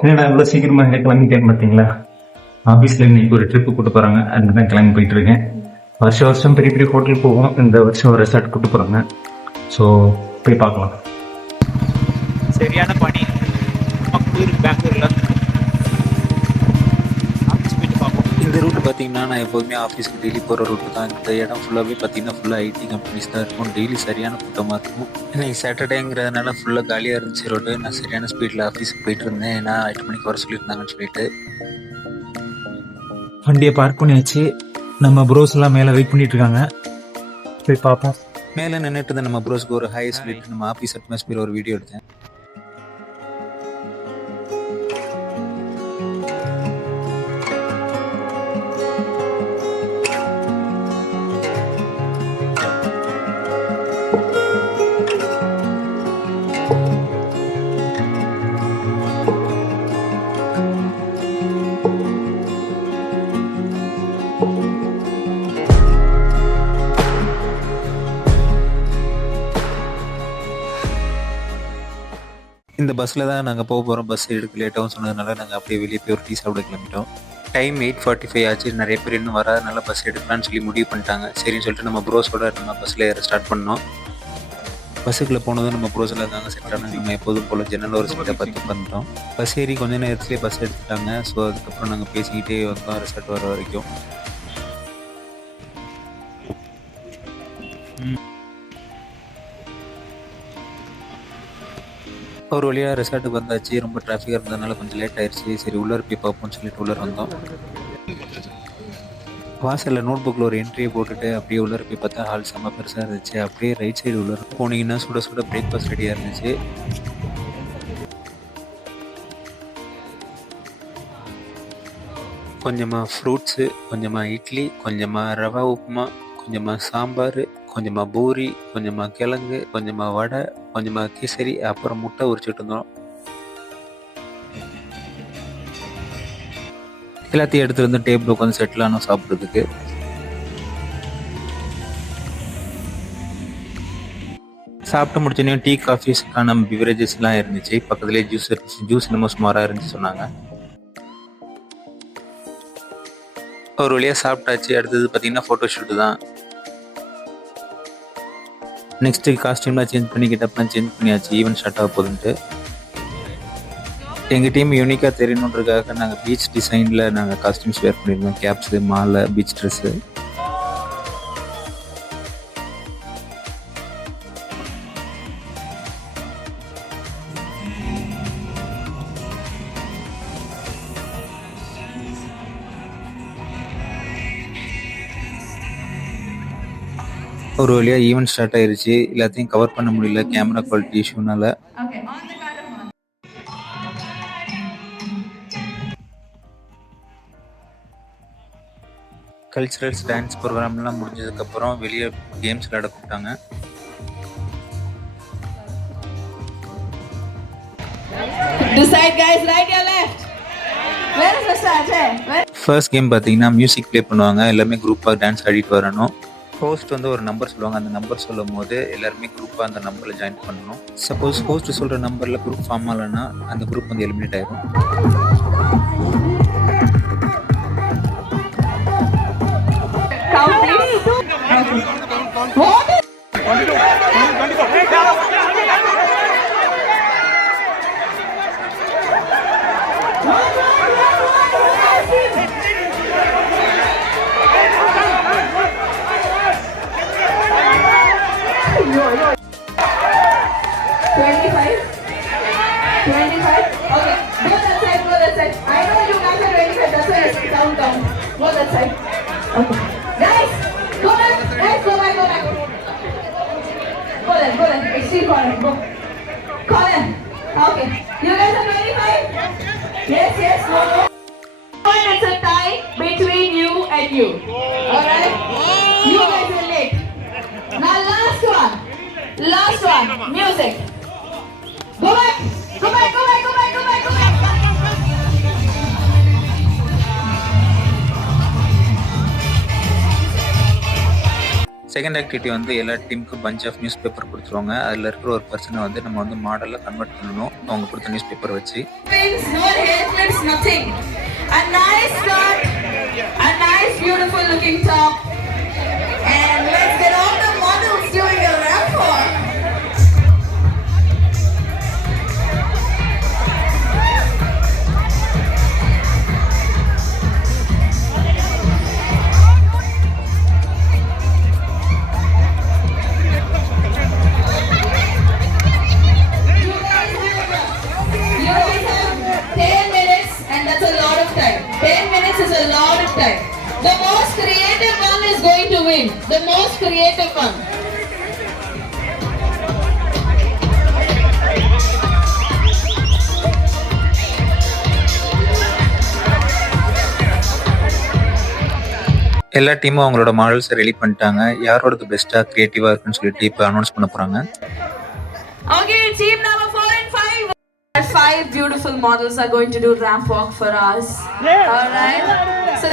என்னடா இவ்வளோ சீக்கிரமா எங்கே கிளம்பிட்டேன்னு பார்த்தீங்களா? ஆஃபீஸில் இன்னைக்கு ஒரு ட்ரிப்பு கூட்டு போகிறாங்க. அதுக்கு தான் கிளம்பி போயிட்டு இருக்கேன். வருஷம் பெரிய பெரிய ஹோட்டல் போவோம். இந்த வருஷம் ஒரு ரெசார்ட் கூட்டு போகிறாங்க. ஸோ போய் பார்க்கலாம். சரியான பணி மங்களூர் பெங்களூரில் ஆஃபீஸ் போயிட்டு பார்ப்போம். இந்த ரூட் பார்த்தீங்கன்னா நான் எப்போதுமே ஆஃபீஸ்க்கு டெய்லி போகிற ரூட்டு தான். இந்த இடம் ஃபுல்லாகவே பார்த்தீங்கன்னா ஃபுல்லாக ஐடி கம்பெனிஸ் தான் இருக்கும். டெய்லி சரியான கூட்டமாக இருக்கும். இன்னைக்கு சாட்டர்டேங்கிறதுனால ஃபுல்லாக காலியாக இருந்துச்சு ரோடு. நான் சரியான ஸ்பீடில் ஆஃபீஸுக்கு போயிட்டு இருந்தேன். ஏன்னா 8 மணிக்கு வர சொல்லியிருந்தாங்கன்னு சொல்லிட்டு வண்டியை பார்க் பண்ணியாச்சு. நம்ம ப்ரோஸ் எல்லாம் மேலே வெயிட் பண்ணிட்டு இருக்காங்க. போய் பார்ப்போம். மேலே நின்றுட்டு இருந்த நம்ம ப்ரோஸ்க்கு ஒரு ஹாய் சொல்லிட்டு நம்ம ஆஃபீஸ் அட்மாஸ்பியர் ஒரு வீடியோ எடுத்தேன். இந்த பஸ்ஸில் தான் நாங்கள் போக போகிறோம். பஸ் எடுக்க லேட்டாகவும் சொன்னதுனால நாங்கள் அப்படியே வெளியே போய் ஒரு டீ சாப்பிட கிளம்பிட்டோம். டைம் 8:45 ஆச்சு. நிறைய பேர் இன்னும் வராதனால பஸ் எடுக்கலான்னு சொல்லி முடிவு பண்ணிட்டாங்க. சரின்னு சொல்லிட்டு நம்ம ப்ரோஸோட நம்ம பஸ்ஸில் ஏற ஸ்டார்ட் பண்ணோம். பஸ்ஸுக்குள்ளே போனதும் நம்ம ப்ரோஸில் இருந்தாங்க செட்டான. நம்ம எப்போதும் போல் ஜன்னல் ஒரு சீட்டை பார்த்து பண்ணிட்டோம். பஸ் ஏறி கொஞ்ச நேரத்துலேயே பஸ் எடுத்துட்டாங்க. ஸோ அதுக்கப்புறம் நாங்கள் பேசிக்கிட்டே வந்தோம் ரிசார்ட் வர வரைக்கும். ஒரு வழியாக ரெசார்ட்டுக்கு வந்தாச்சு. ரொம்ப டிராஃபிக்காக இருந்ததுனால கொஞ்சம் லேட் ஆயிடுச்சு. சரி உள்ளே போய் பார்ப்போம்னு சொல்லிட்டு உள்ளே வந்தோம். வாசலில் நோட் புக்கில் ஒரு என்ட்ரியை போட்டுட்டு அப்படியே உள்ளே போய் பார்த்தா ஹால் செம்ம பெருசாக இருந்துச்சு. அப்படியே ரைட் சைடு உள்ளே போனீங்கன்னா சுட சுட பிரேக்ஃபாஸ்ட் ரெடியாக இருந்துச்சு. கொஞ்சமாக ஃப்ரூட்ஸு, கொஞ்சமாக இட்லி, கொஞ்சமாக ரவா உப்புமா, கொஞ்சமாக சாம்பார், கொஞ்சமாக பூரி, கொஞ்சமாக கிழங்கு, கொஞ்சமாக வடை, கொஞ்சமாக கேசரி, அப்புறம் முட்டை உரிச்சிட்டு இருந்தோம். எல்லாத்தையும் எடுத்துகிட்டு வந்து டேபிள் உட்காந்து செட்டில் ஆனோம் சாப்பிட்றதுக்கு. சாப்பிட்டு முடிச்சோடனே டீ காஃபிஸ்க்கான பிவரேஜஸ்லாம் இருந்துச்சு. பக்கத்துலேயே ஜூஸ் இருந்துச்சு. ஜூஸ் என்னமோ சுமாராக இருந்துச்சு சொன்னாங்க. ஒரு வழியாக சாப்பிட்டாச்சு. அடுத்தது பார்த்தீங்கன்னா ஃபோட்டோ ஷூட்டு தான். நெக்ஸ்ட்டு காஸ்டியூம்லாம் சேஞ்ச் பண்ணி கிட்டப்பெல்லாம் சேஞ்ச் பண்ணியாச்சு. ஈவென்ட் ஸ்டார்ட் ஆக போகுதுன்ட்டு எங்கள் டீம் யூனிக்காக தெரியணுன்றதுக்காக நாங்கள் பீச் டிசைனில் நாங்கள் காஸ்டியூம்ஸ் வேர் பண்ணியிருந்தோம். கேப்ஸு, மாலை, பீச் ட்ரெஸ்ஸு. ஒரு வழியாக ஈவெண்ட் ஸ்டார்ட் ஆயிருச்சு. எல்லாத்தையும் கவர் பண்ண முடியல கேமரா குவாலிட்டி இஷ்யூனால. கல்ச்சுரல்ஸ் டான்ஸ் ப்ரோக்ராம்லாம் முடிஞ்சதுக்கப்புறம் வெளியே கேம்ஸ் விளையாட கூப்பிட்டாங்க. ஃபர்ஸ்ட் கேம் பார்த்தீங்கன்னா மியூசிக் ப்ளே பண்ணுவாங்க. எல்லாமே குரூப்பாக டான்ஸ் ஆடிட்டு வரணும். ஹோஸ்ட் வந்து ஒரு நம்பர் சொல்லுவாங்க. அந்த நம்பர் சொல்லும் போது எல்லாருமே குரூப்பாக அந்த நம்பரில் ஜாயின் பண்ணணும். சப்போஸ் ஹோஸ்ட் சொல்கிற நம்பரில் குரூப் ஃபார்ம் ஆகலைன்னா அந்த குரூப் வந்து எலிமினேட் ஆயிடும். It's a tie between you and you. Alright? You guys are late. Now last one. Last one. Music. Go back. Go back. Go back. Go back. Go back. Go back. Second activity வந்து எல்லா டீமுக்கும் bunch of news paper கொடுத்துருவாங்க. அதில் இருக்கிற ஒரு பர்சனை வந்து நம்ம வந்து மாடலில் கன்வெர்ட் பண்ணணும் அவங்க கொடுத்த நியூஸ் பேப்பர் வச்சு. No hair clips, nothing. A nice skirt, a nice beautiful looking top. And let's get all the models doing a rap walk. The most creative one is going to win. The most creative one. எல்லா டீமும் அவங்களோட மாடல்ஸை ரெடி பண்ணிட்டாங்க. யாரோடது பெஸ்ட்டாக க்ரியேட்டிவாக இருக்குன்னு சொல்லிட்டு இப்போ அனௌன்ஸ் பண்ண போகிறாங்க. Okay, team number 4 and 5. 5 beautiful models are going to do ramp walk for us. All right. So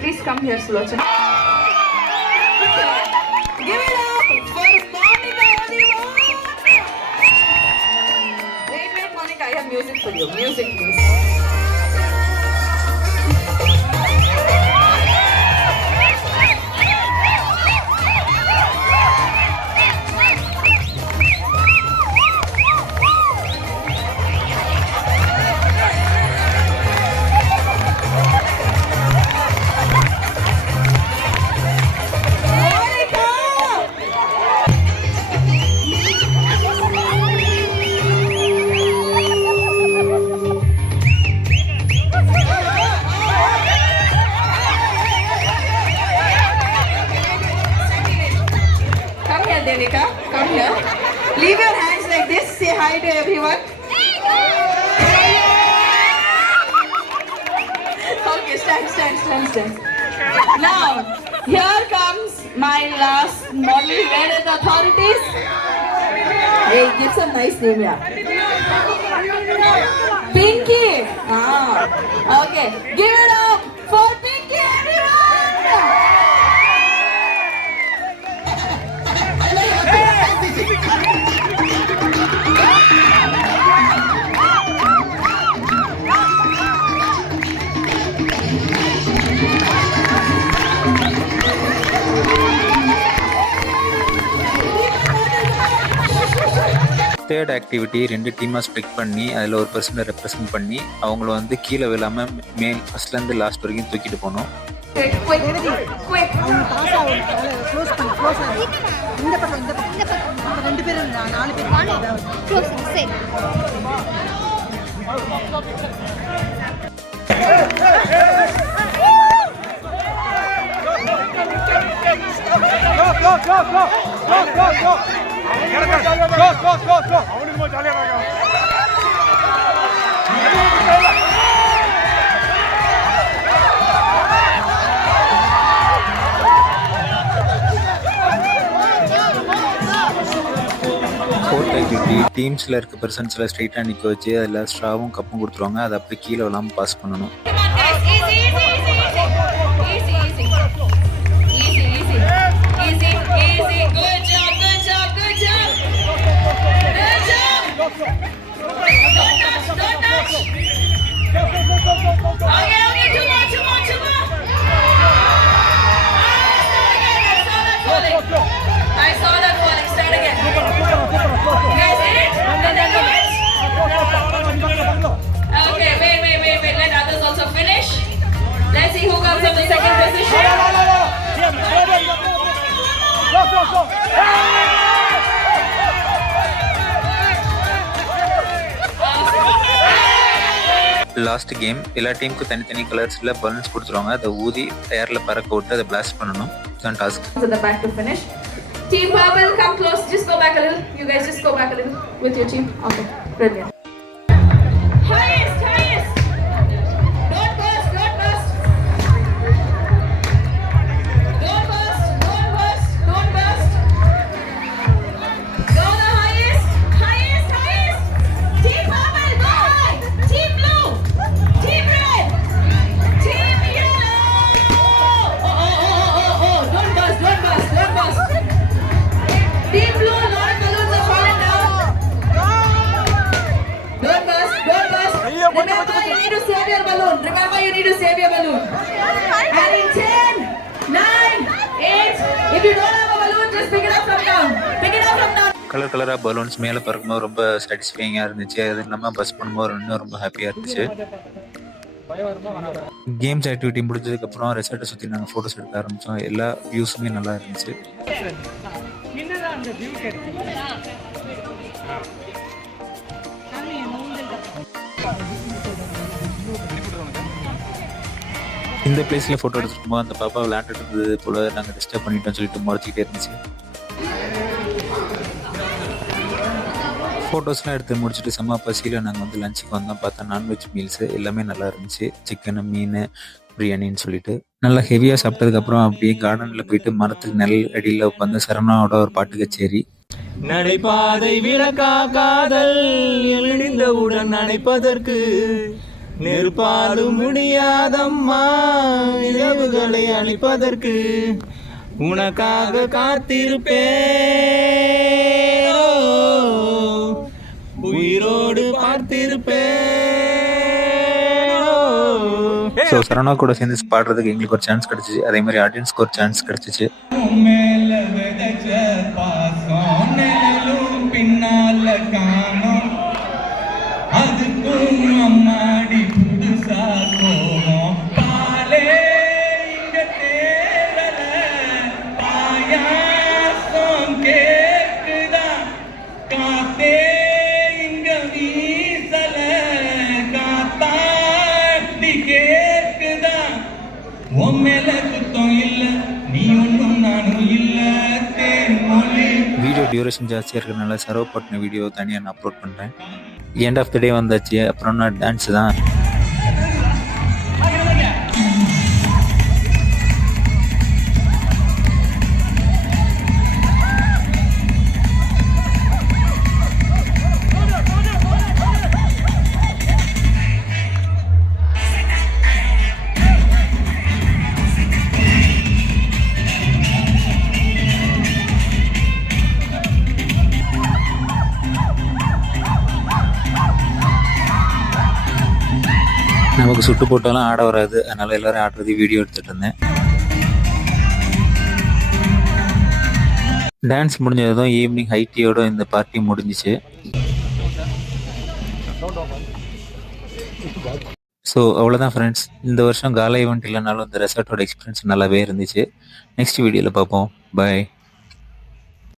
please come here, Sulochana. Give it up for Monica Oliver. Wait, Monica, I have music for you. Music, please. Devika, come here. Leave your hands like this. Say hi to everyone. Okay, stand. Now, here comes my last model. Where are the authorities? Hey, give some nice name here. Pinky. Okay. Give it up for Pinky, everyone. Third activity 2 டீமாக ஸ்ப்ளிட் பண்ணி அதில் ஒரு பர்சனை ரெப்ரசென்ட் பண்ணி அவங்கள வந்து கீழே விழாமல் ஃபர்ஸ்ட்லேருந்து லாஸ்ட் வரைக்கும் தூக்கிட்டு போகணும். Quick. இந்த பக்கம் 2 பேர் 4 பேர் க்ளோசிங் சே அவனுக்கு ஜாலியாக ஃபோர்த் ஆக்டிவிட்டி டீம்ஸில் இருக்க பர்சன்ஸில் ஸ்ட்ரைட்டாக நிற்க வச்சு அதில் ஸ்ட்ராவும் கப்பும் கொடுத்துருவாங்க. அதை அப்படியே கீழே விழாமல் பாஸ் பண்ணணும். I saw that falling. Start again. You guys did it? Did they do it? Okay, wait. Let others also finish. Let's see who comes up in second position. Last game எல்லா டீமுக்கும் தனித்தனி கலர்ஸில் பலூன்ஸ் கொடுத்துருவாங்க. அதை ஊதி ஏரில் பறக்க விட்டு அதை பிளாஸ்ட் பண்ணணும். இதுதான் task. To the back to finish. Team purple, come close. Just go back a little. You guys just go back a little with your team. Okay, brilliant. Highest, highest. Don't burst, don't burst. Don't burst, don't burst, don't burst. Go the highest, highest, highest. Team purple, go high. Team blue, team red, team yellow. Oh, don't burst, don't burst, don't burst. Team blue, a lot of balloons have fallen down. Don't burst, don't burst. Remember, you need to save your balloon. Remember, you need to save your balloon. And in 10, 9, 8, if you don't have a balloon, just pick it up from down. Pick it up from down. Colour கலராக பலூன்ஸ் மேலே பறக்கும்போது ரொம்ப சாட்டிஸ்ஃபைங்காக இருந்துச்சு. அது இல்லாமல் பஸ் பண்ணும்போது இன்னும் ரொம்ப ஹாப்பியாக இருந்துச்சு. கேம்ஸ் ஆக்டிவிட்டி முடிஞ்சதுக்கப்புறம் ரெசார்ட்டை சுற்றி நாங்கள் ஃபோட்டோஸ் எடுக்க ஆரம்பித்தோம். எல்லா வியூஸுமே நல்லா இருந்துச்சு. இந்த பிளேஸில் ஃபோட்டோ எடுத்துருக்கும்போது அந்த பாப்பா விளையாண்டுட்டு இருந்தது போல் நாங்கள் டிஸ்டர்ப் பண்ணிட்டோம்னு சொல்லிட்டு முறைச்சிக்கிட்டே இருந்துச்சு. ஃபோட்டோஸ்லாம் எடுத்து முடிச்சுட்டு செம்ம பசியில் நாங்கள் வந்து லஞ்சுக்கு வந்தோம். பார்த்தா நான்வெஜ் மீல்ஸு எல்லாமே நல்லா இருந்துச்சு. சிக்கனு, மீன், பிரியாணின்னு சொல்லிட்டு நல்லா ஹெவியாக சாப்பிட்டதுக்கப்புறம் அப்படியே கார்டனில் போயிட்டு மரத்துக்கு நெல் அடியில் உட்காந்து சரவணாவோட ஒரு பாட்டு கச்சேரி. நடைபாதை விளக்கா காதல் இழிந்தவுடன் நடைப்பதற்கு நெருப்பாலும் முடியாதம்மா இரவுகளை அழிப்பதற்கு உனக்காக காத்திருப்பேன் உயிரோடு பார்த்திருப்பேன். ஸோ சரவணா கூட சேர்ந்து பாடுறதுக்கு எங்களுக்கு ஒரு சான்ஸ் கிடச்சிச்சு. அதே மாதிரி ஆடியன்ஸ்க்கு ஒரு சான்ஸ் கிடச்சிச்சு. பின்னால காணோம் அதுக்கும் அம்மாடி புதுசா போவோம் பாலே இங்க தேரல பாயாசம் கேக்குதா காத்தே இங்க வீசல காத்தாட்டி கேக்குதா உன் மேல குத்தம் இல்ல நீ ஒன்றும் நானும் இல்ல தேன்மொழி. வீடியோ டியூரேஷன் ஜாஸ்தியாக இருக்கிறதுனால சர்வ் பண்ணின வீடியோ தனியாக நான் அப்லோட் பண்ணுறேன். எண்ட் ஆஃப் த டே வந்தாச்சு. அப்புறம் நான் டான்ஸு தான். நமக்கு சுட்டு போட்டாலும் ஆட வராது. அதனால் எல்லோரும் ஆடுறது வீடியோ எடுத்துகிட்டு இருந்தேன். டான்ஸ் முடிஞ்சதும் ஈவினிங் ஹைட்டியோட இந்த பார்ட்டி முடிஞ்சிச்சு. ஸோ அவ்வளோதான் ஃப்ரெண்ட்ஸ். இந்த வருஷம் காலா ஈவெண்ட் இல்லைனாலும் இந்த ரெசார்ட்டோட எக்ஸ்பீரியன்ஸ் நல்லாவே இருந்துச்சு. நெக்ஸ்ட் வீடியோவில் பார்ப்போம். பாய்.